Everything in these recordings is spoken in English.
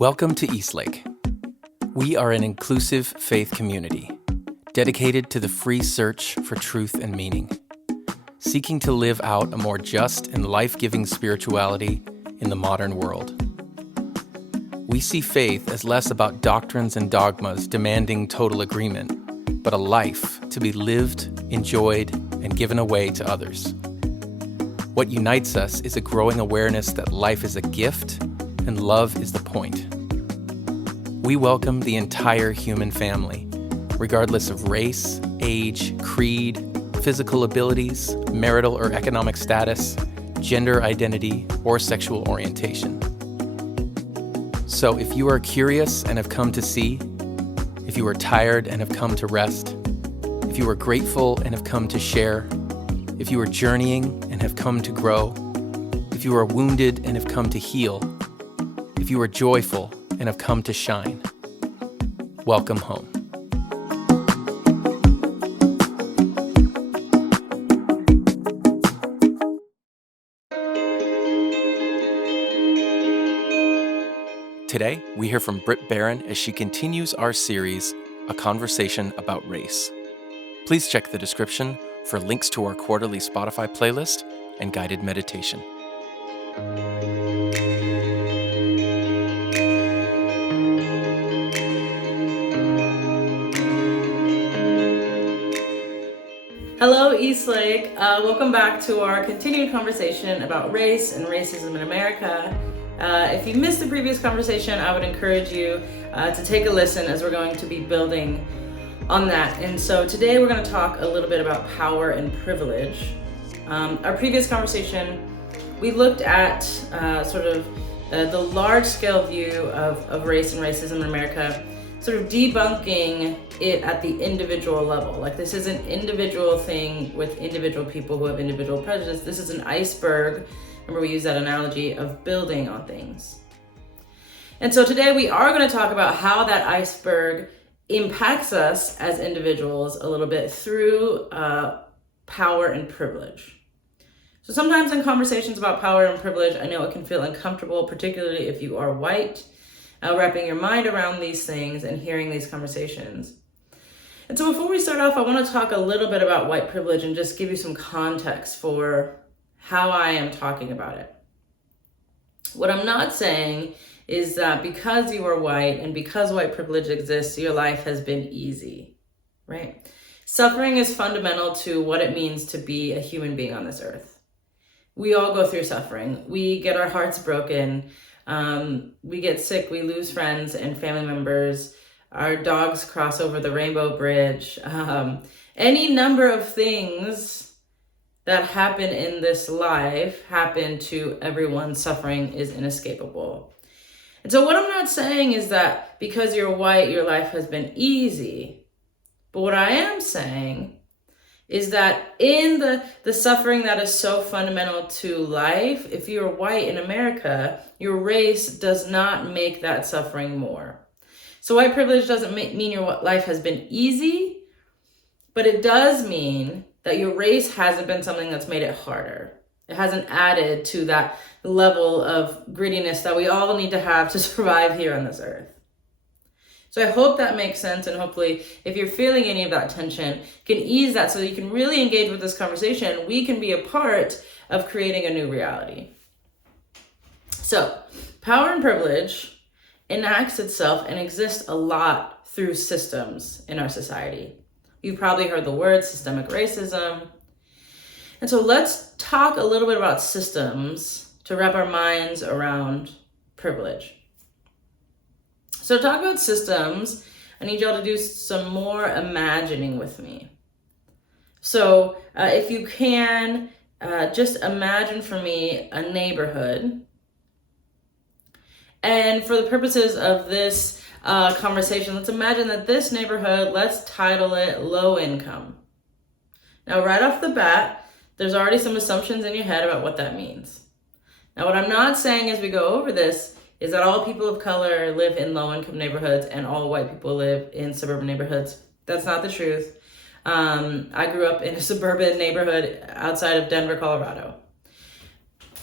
Welcome to Eastlake. We are an inclusive faith community dedicated to the free search for truth and meaning, seeking to live out a more just and life-giving spirituality in the modern world. We see faith as less about doctrines and dogmas demanding total agreement, but a life to be lived, enjoyed, and given away to others. What unites us is a growing awareness that life is a gift and love is the point. We welcome the entire human family, regardless of race, age, creed, physical abilities, marital or economic status, gender identity, or sexual orientation. So if you are curious and have come to see, if you are tired and have come to rest, if you are grateful and have come to share, if you are journeying and have come to grow, if you are wounded and have come to heal, if you are joyful and have come to shine, welcome home. Today, we hear from Brit Barron as she continues our series, A Conversation About Race. Please check the description for links to our quarterly Spotify playlist and guided meditation. Hello, Eastlake. Welcome back to our continued conversation about race and racism in America. If you missed the previous conversation, I would encourage you to take a listen as we're going to be building on that. And so today we're going to talk a little bit about power and privilege. Our previous conversation, we looked at the large-scale view of race and racism in America, sort of debunking it at the individual level. Like, this is an individual thing with individual people who have individual prejudice. This is an iceberg. Remember, we use that analogy of building on things. And so today we are going to talk about how that iceberg impacts us as individuals a little bit through power and privilege. So sometimes in conversations about power and privilege, I know it can feel uncomfortable, particularly if you are white, wrapping your mind around these things and hearing these conversations. And so before we start off, I want to talk a little bit about white privilege and just give you some context for how I am talking about it. What I'm not saying is that because you are white and because white privilege exists, your life has been easy, right? Suffering is fundamental to what it means to be a human being on this earth. We all go through suffering. We get our hearts broken. We get sick. We lose friends and family members. Our dogs cross over the rainbow bridge. Any number of things that happen in this life happen to everyone. Suffering is inescapable. And so what I'm not saying is that because you're white, your life has been easy. But what I am saying is that in the suffering that is so fundamental to life, if you're white in America, your race does not make that suffering more. So white privilege doesn't mean your life has been easy, but it does mean that your race hasn't been something that's made it harder. It hasn't added to that level of grittiness that we all need to have to survive here on this earth. So I hope that makes sense, and hopefully if you're feeling any of that tension, can ease that so that you can really engage with this conversation. We can be a part of creating a new reality. So power and privilege enacts itself and exists a lot through systems in our society. You've probably heard the word systemic racism. And so let's talk a little bit about systems to wrap our minds around privilege. So to talk about systems, I need y'all to do some more imagining with me. So if you can, just imagine for me a neighborhood. And for the purposes of this conversation, let's imagine that this neighborhood, let's title it low income. Now, right off the bat, there's already some assumptions in your head about what that means. Now, what I'm not saying as we go over this is that all people of color live in low-income neighborhoods and all white people live in suburban neighborhoods. That's not the truth. I grew up in a suburban neighborhood outside of Denver, Colorado.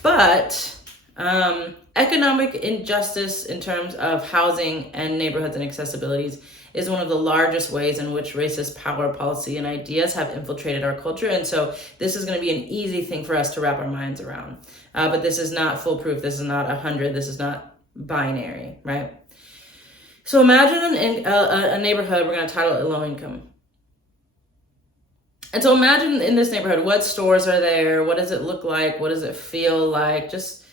But Economic injustice in terms of housing and neighborhoods and accessibilities is one of the largest ways in which racist power, policy, and ideas have infiltrated our culture. And so this is going to be an easy thing for us to wrap our minds around. But this is not foolproof. This is not 100. This is not binary, right? So imagine a neighborhood, we're going to title it low income. And so imagine in this neighborhood, what stores are there? What does it look like? What does it feel like? Just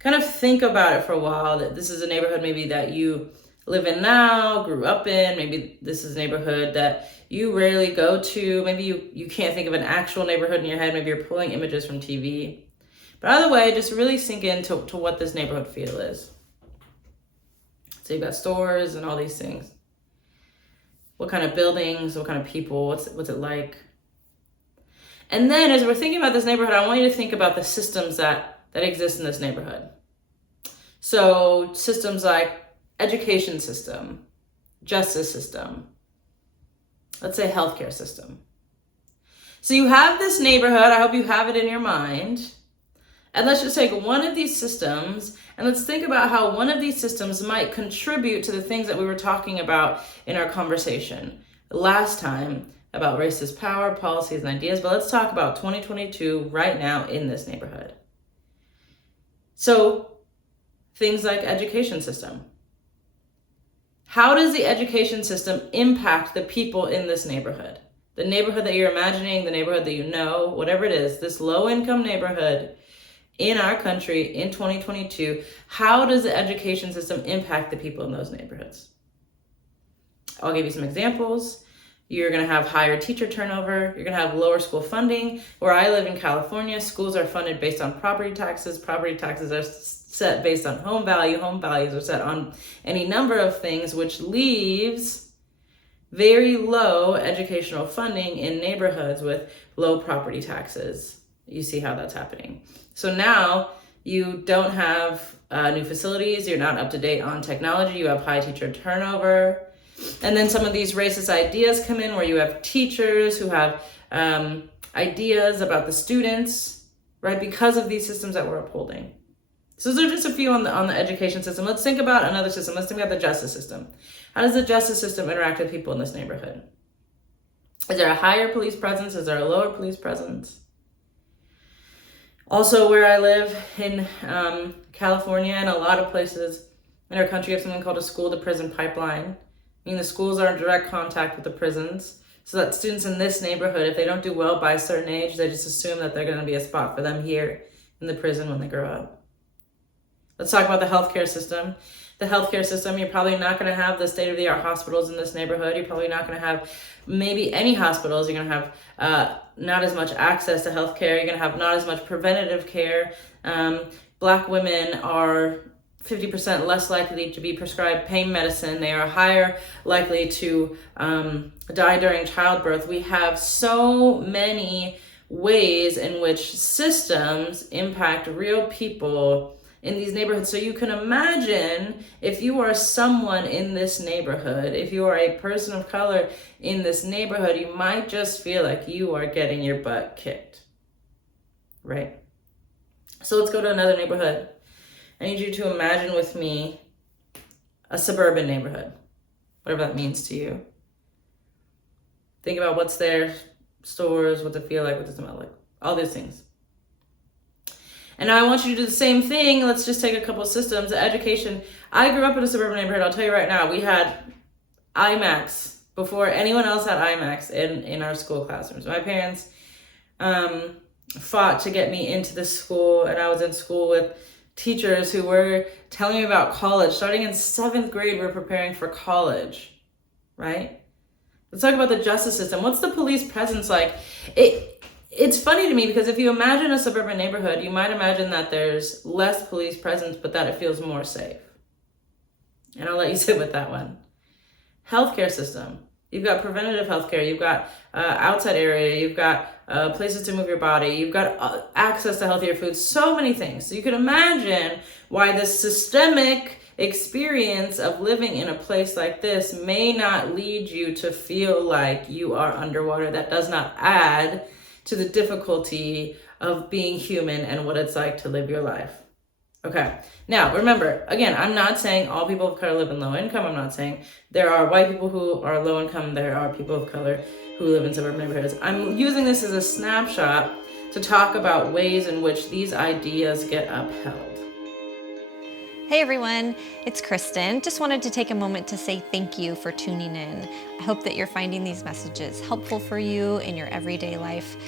kind of think about it for a while, that this is a neighborhood maybe that you live in now, grew up in. Maybe this is a neighborhood that you rarely go to. Maybe you can't think of an actual neighborhood in your head. Maybe you're pulling images from TV. But either way, just really sink into what this neighborhood feel is. So you've got stores and all these things. What kind of buildings, what kind of people, what's it like? And then as we're thinking about this neighborhood, I want you to think about the systems that exist in this neighborhood. So systems like education system, justice system, let's say healthcare system. So you have this neighborhood, I hope you have it in your mind. And let's just take one of these systems and let's think about how one of these systems might contribute to the things that we were talking about in our conversation last time about racist power, policies, and ideas. But let's talk about 2022 right now in this neighborhood. So things like education system. How does the education system impact the people in this neighborhood? The neighborhood that you're imagining, the neighborhood that you know, whatever it is, this low-income neighborhood in our country in 2022, how does the education system impact the people in those neighborhoods? I'll give you some examples. You're going to have higher teacher turnover. You're going to have lower school funding. Where I live in California, schools are funded based on property taxes. Property taxes are set based on home value. Home values are set on any number of things, which leaves very low educational funding in neighborhoods with low property taxes. You see how that's happening. So now you don't have new facilities. You're not up to date on technology. You have high teacher turnover. And then some of these racist ideas come in where you have teachers who have ideas about the students, right? Because of these systems that we're upholding. So those are just a few on the education system. Let's think about another system. Let's think about the justice system. How does the justice system interact with people in this neighborhood? Is there a higher police presence? Is there a lower police presence? Also, where I live in California and a lot of places in our country, we have something called a school-to-prison pipeline. Meaning the schools are in direct contact with the prisons, so that students in this neighborhood, if they don't do well by a certain age, they just assume that they're going to be a spot for them here in the prison when they grow up. Let's talk about the healthcare system. The healthcare system, you're probably not going to have the state-of-the-art hospitals in this neighborhood. You're probably not going to have maybe any hospitals. You're going to have not as much access to healthcare. You're going to have not as much preventative care. Black women are 50% less likely to be prescribed pain medicine. They are higher likely to die during childbirth. We have so many ways in which systems impact real people in these neighborhoods. So you can imagine if you are someone in this neighborhood, if you are a person of color in this neighborhood, you might just feel like you are getting your butt kicked, right? So let's go to another neighborhood. I need you to imagine with me a suburban neighborhood, whatever that means to you. Think about what's there, stores, what they feel like, what they smell like, all these things. And now I want you to do the same thing. Let's just take a couple of systems. Education. I grew up in a suburban neighborhood. I'll tell you right now, we had IMAX before anyone else had IMAX in our school classrooms. My parents fought to get me into this school, and I was in school with teachers who were telling me about college. Starting in 7th grade, we're preparing for college, right? Let's talk about the justice system. What's the police presence like? It's funny to me because if you imagine a suburban neighborhood, you might imagine that there's less police presence, but that it feels more safe. And I'll let you sit with that one. Healthcare system. You've got preventative healthcare. You've got outside area. You've got places to move your body. You've got access to healthier foods. So many things. So you can imagine why this systemic experience of living in a place like this may not lead you to feel like you are underwater. That does not add to the difficulty of being human and what it's like to live your life, Okay. Now, remember, again, I'm not saying all people of color live in low income. I'm not saying there are white people who are low income. There are people of color who live in suburban neighborhoods. I'm using this as a snapshot to talk about ways in which these ideas get upheld. Hey everyone, it's Kristen. Just wanted to take a moment to say thank you for tuning in. I hope that you're finding these messages helpful for you in your everyday life.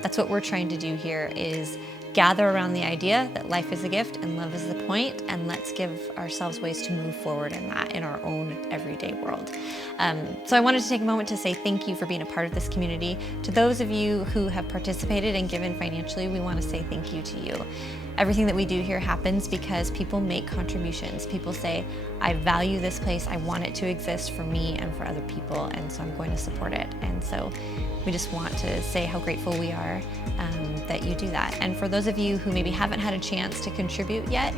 That's what we're trying to do here, is gather around the idea that life is a gift and love is the point, and let's give ourselves ways to move forward in that in our own everyday world. So I wanted to take a moment to say thank you for being a part of this community. To those of you who have participated and given financially, we want to say thank you to you. Everything that we do here happens because people make contributions. People say, I value this place, I want it to exist for me and for other people, and so I'm going to support it. And so we just want to say how grateful we are that you do that. And for those of you who maybe haven't had a chance to contribute yet,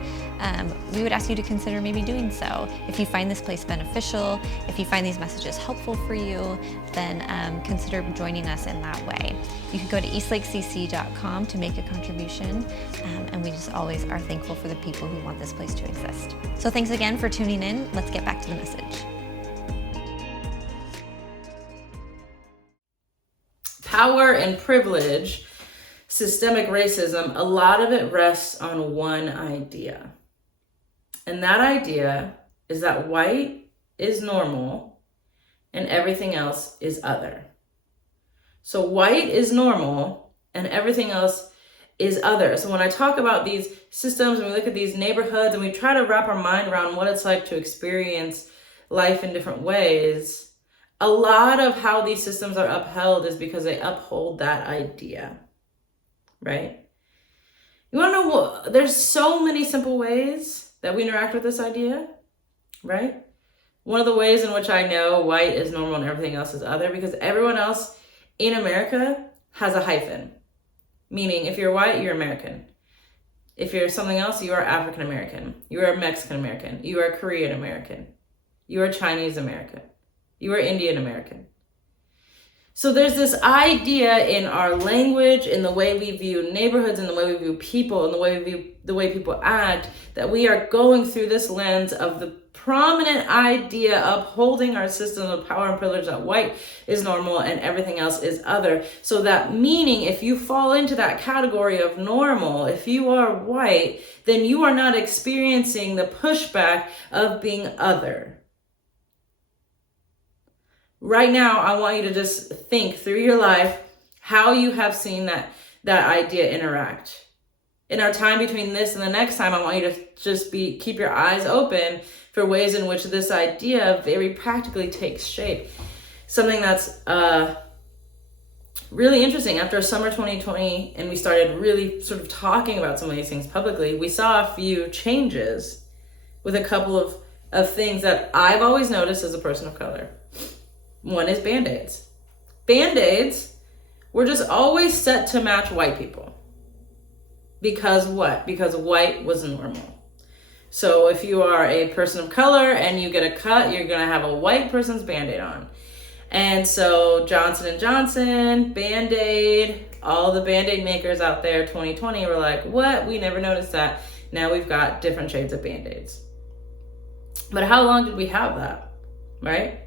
we would ask you to consider maybe doing so. If you find this place beneficial, if you find these messages helpful for you, then consider joining us in that way. You can go to eastlakecc.com to make a contribution, and we just always are thankful for the people who want this place to exist. So thanks again for tuning in. Let's get back to the message. Power and privilege, systemic racism, a lot of it rests on one idea. And that idea is that white is normal and everything else is other. So white is normal and everything else is other. So when I talk about these systems and we look at these neighborhoods and we try to wrap our mind around what it's like to experience life in different ways, a lot of how these systems are upheld is because they uphold that idea, right? You want to know what? There's so many simple ways that we interact with this idea, right? One of the ways in which I know white is normal and everything else is other, because everyone else in America has a hyphen. Meaning, if you're white, you're American. If you're something else, you are African American. You are Mexican American. You are Korean American. You are Chinese American. You are Indian American. So there's this idea in our language, in the way we view neighborhoods, in the way we view people, in the way people act, that we are going through this lens of the prominent idea upholding our system of power and privilege that white is normal and everything else is other. So that meaning, if you fall into that category of normal, if you are white, then you are not experiencing the pushback of being other. Right now, I want you to just think through your life how you have seen that idea interact. In our time between this and the next time, I want you to just keep your eyes open for ways in which this idea very practically takes shape. Something that's really interesting. After summer 2020, and we started really sort of talking about some of these things publicly, we saw a few changes with a couple of things that I've always noticed as a person of color. One is Band-Aids. Band-Aids were just always set to match white people. Because what? Because white was normal. So if you are a person of color and you get a cut, you're going to have a white person's Band-Aid on. And so Johnson & Johnson, Band-Aid, all the Band-Aid makers out there, 2020, were like, what? We never noticed that. Now we've got different shades of Band-Aids. But how long did we have that, right?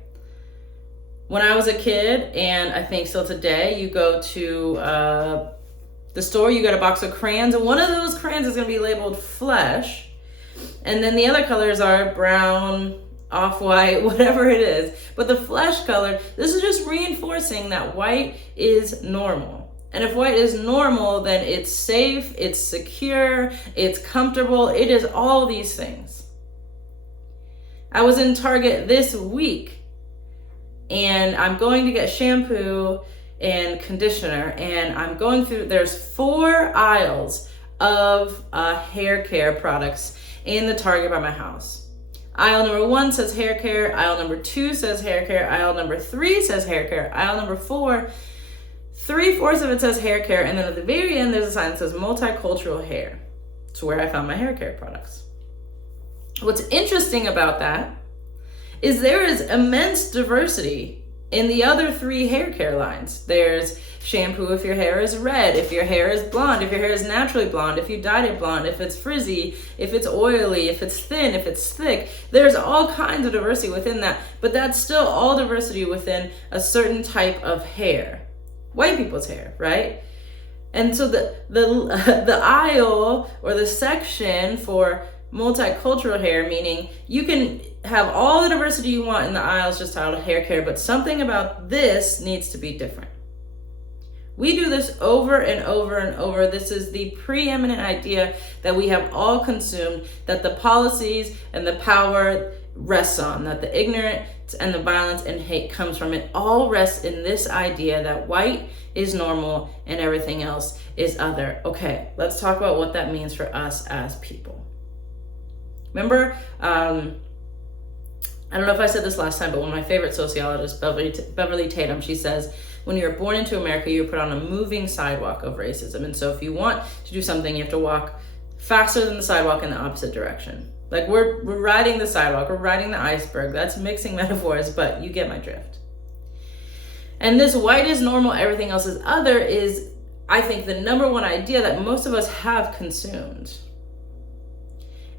When I was a kid, and I think still today, you go to the store, you get a box of crayons, and one of those crayons is going to be labeled flesh, and then the other colors are brown, off-white, whatever it is. But the flesh color, this is just reinforcing that white is normal. And if white is normal, then it's safe, it's secure, it's comfortable, it is all these things. I was in Target this week, and I'm going to get shampoo and conditioner, and I'm going through, there's 4 aisles of hair care products in the Target by my house. Aisle number 1 says hair care, aisle number 2 says hair care, aisle number 3 says hair care, aisle number 4, 3/4 of it says hair care, and then at the very end there's a sign that says multicultural hair. It's where I found my hair care products. What's interesting about that is there is immense diversity in the other 3 hair care lines. There's shampoo if your hair is red, if your hair is blonde, if your hair is naturally blonde, if you dyed it blonde, if it's frizzy, if it's oily, if it's thin, if it's thick. There's all kinds of diversity within that, but that's still all diversity within a certain type of hair. White people's hair, right? And so the aisle or the section for multicultural hair, meaning you can have all the diversity you want in the aisles just out of hair care, but something about this needs to be different. We do this over and over and over. This is the preeminent idea that we have all consumed, that the policies and the power rests on, that the ignorance and the violence and hate comes from. It all rests in this idea that white is normal and everything else is other. Okay, let's talk about what that means for us as people. Remember, I don't know if I said this last time, but one of my favorite sociologists, Beverly Tatum, she says, when you're born into America, you're put on a moving sidewalk of racism. And so if you want to do something, you have to walk faster than the sidewalk in the opposite direction. Like we're riding the sidewalk, we're riding the iceberg. That's mixing metaphors, but you get my drift. And this white is normal, everything else is other is, I think, the number one idea that most of us have consumed.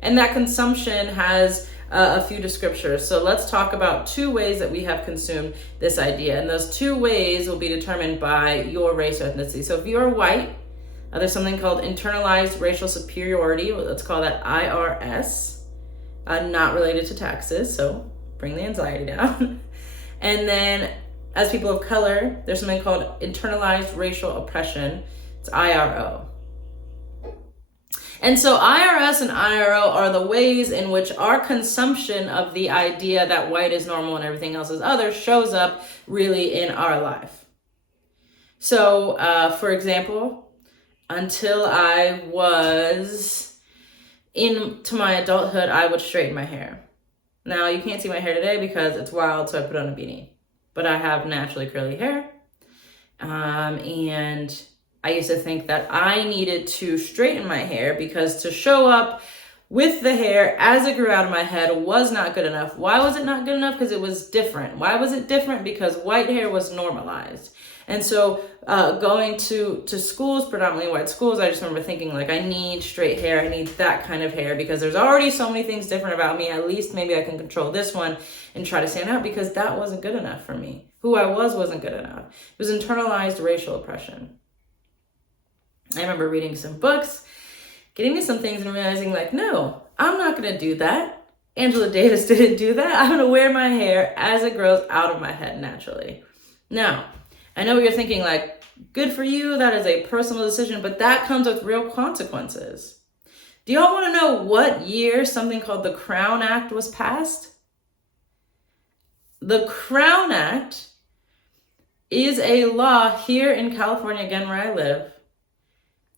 And that consumption has a few descriptors. So let's talk about 2 ways that we have consumed this idea. And those 2 ways will be determined by your race or ethnicity. So if you're white, there's something called internalized racial superiority. Let's call that IRS, not related to taxes. So bring the anxiety down. And then as people of color, there's something called internalized racial oppression. It's IRO. And so IRS and IRO are the ways in which our consumption of the idea that white is normal and everything else is other shows up really in our life. So, for example, until I was into my adulthood, I would straighten my hair. Now, you can't see my hair today because it's wild, so I put on a beanie. But I have naturally curly hair. And I used to think that I needed to straighten my hair because to show up with the hair as it grew out of my head was not good enough. Why was it not good enough? Because it was different. Why was it different? Because white hair was normalized. And so going to schools, predominantly white schools, I just remember thinking like, I need straight hair. I need that kind of hair because there's already so many things different about me. At least maybe I can control this one and try to stand out because that wasn't good enough for me. Who I wasn't good enough. It was internalized racial oppression. I remember reading some books, getting me some things and realizing like, no, I'm not going to do that. Angela Davis didn't do that. I'm going to wear my hair as it grows out of my head naturally. Now, I know what you're thinking, like, good for you. That is a personal decision, but that comes with real consequences. Do y'all want to know what year something called the Crown Act was passed? The Crown Act is a law here in California, again, where I live,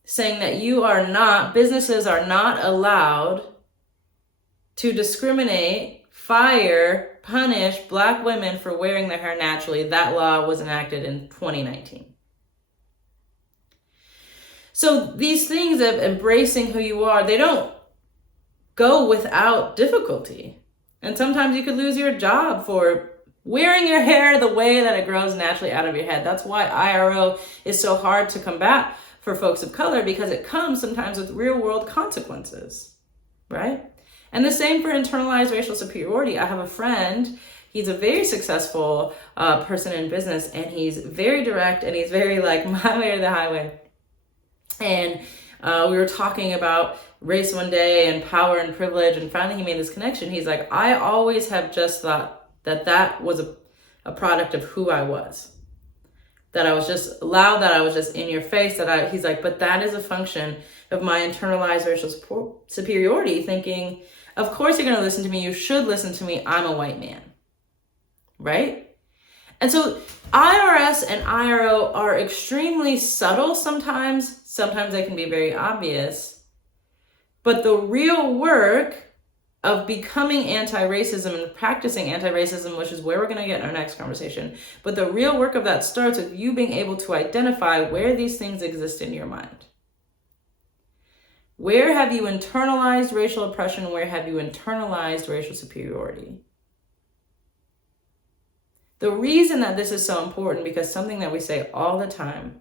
saying that businesses are not allowed to discriminate, fire, punish Black women for wearing their hair naturally. That law was enacted in 2019. So these things of embracing who you are, they don't go without difficulty. And sometimes you could lose your job for wearing your hair the way that it grows naturally out of your head. That's why IRO is so hard to combat for folks of color, because it comes sometimes with real world consequences, right? And the same for internalized racial superiority. I have a friend, he's a very successful person in business, and he's very direct, and he's very like my way or the highway. And we were talking about race one day and power and privilege, and finally he made this connection. He's like, I always have just thought that was a product of who I was. That I was just loud, that I was just in your face, he's like, but that is a function of my internalized racial superiority, thinking, of course you're going to listen to me. You should listen to me. I'm a white man, right? And so IRS and IRO are extremely subtle sometimes. Sometimes they can be very obvious. But the real work of becoming anti-racism and practicing anti-racism, which is where we're going to get in our next conversation. But the real work of that starts with you being able to identify where these things exist in your mind. Where have you internalized racial oppression? Where have you internalized racial superiority? The reason that this is so important, because something that we say all the time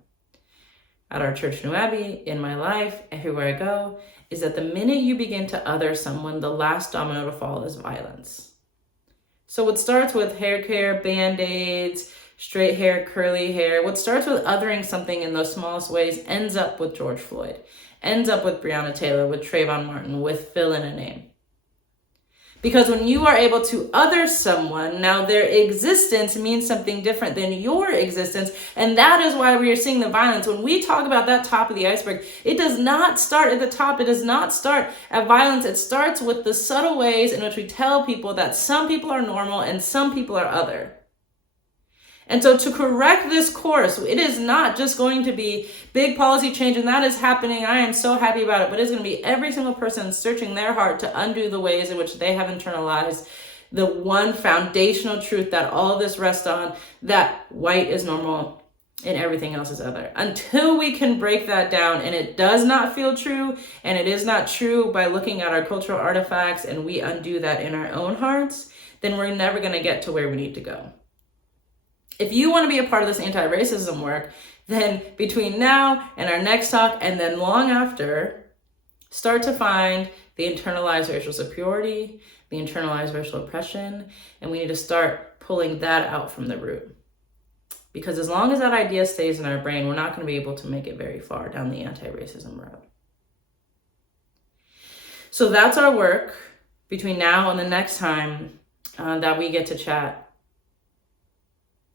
at our church, New Abbey, in my life, everywhere I go, is that the minute you begin to other someone, the last domino to fall is violence. So what starts with hair care, Band-Aids, straight hair, curly hair, what starts with othering something in those smallest ways ends up with George Floyd, ends up with Breonna Taylor, with Trayvon Martin, with fill in a name. Because when you are able to other someone, now their existence means something different than your existence. And that is why we are seeing the violence. When we talk about that top of the iceberg, it does not start at the top. It does not start at violence. It starts with the subtle ways in which we tell people that some people are normal and some people are other. And so to correct this course, it is not just going to be big policy change, and that is happening. I am so happy about it, but it's going to be every single person searching their heart to undo the ways in which they have internalized the one foundational truth that all of this rests on, that white is normal and everything else is other. Until we can break that down, and it does not feel true, and it is not true by looking at our cultural artifacts, and we undo that in our own hearts, then we're never going to get to where we need to go. If you want to be a part of this anti-racism work, then between now and our next talk, and then long after, start to find the internalized racial superiority, the internalized racial oppression, and we need to start pulling that out from the root. Because as long as that idea stays in our brain, we're not going to be able to make it very far down the anti-racism road. So that's our work between now and the next time that we get to chat.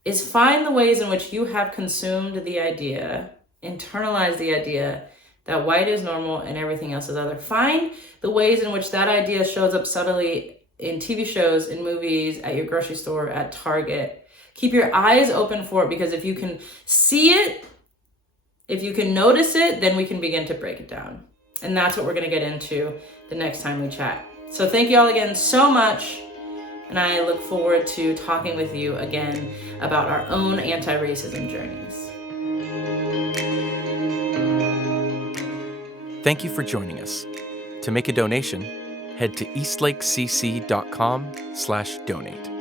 Is find the ways in which you have consumed the idea, internalized the idea that white is normal and everything else is other. Find the ways in which that idea shows up subtly in TV shows, in movies, at your grocery store, at Target. Keep your eyes open for it, because if you can see it, if you can notice it, then we can begin to break it down. And that's what we're going to get into the next time we chat. So thank you all again so much. And I look forward to talking with you again about our own anti-racism journeys. Thank you for joining us. To make a donation, head to eastlakecc.com/donate.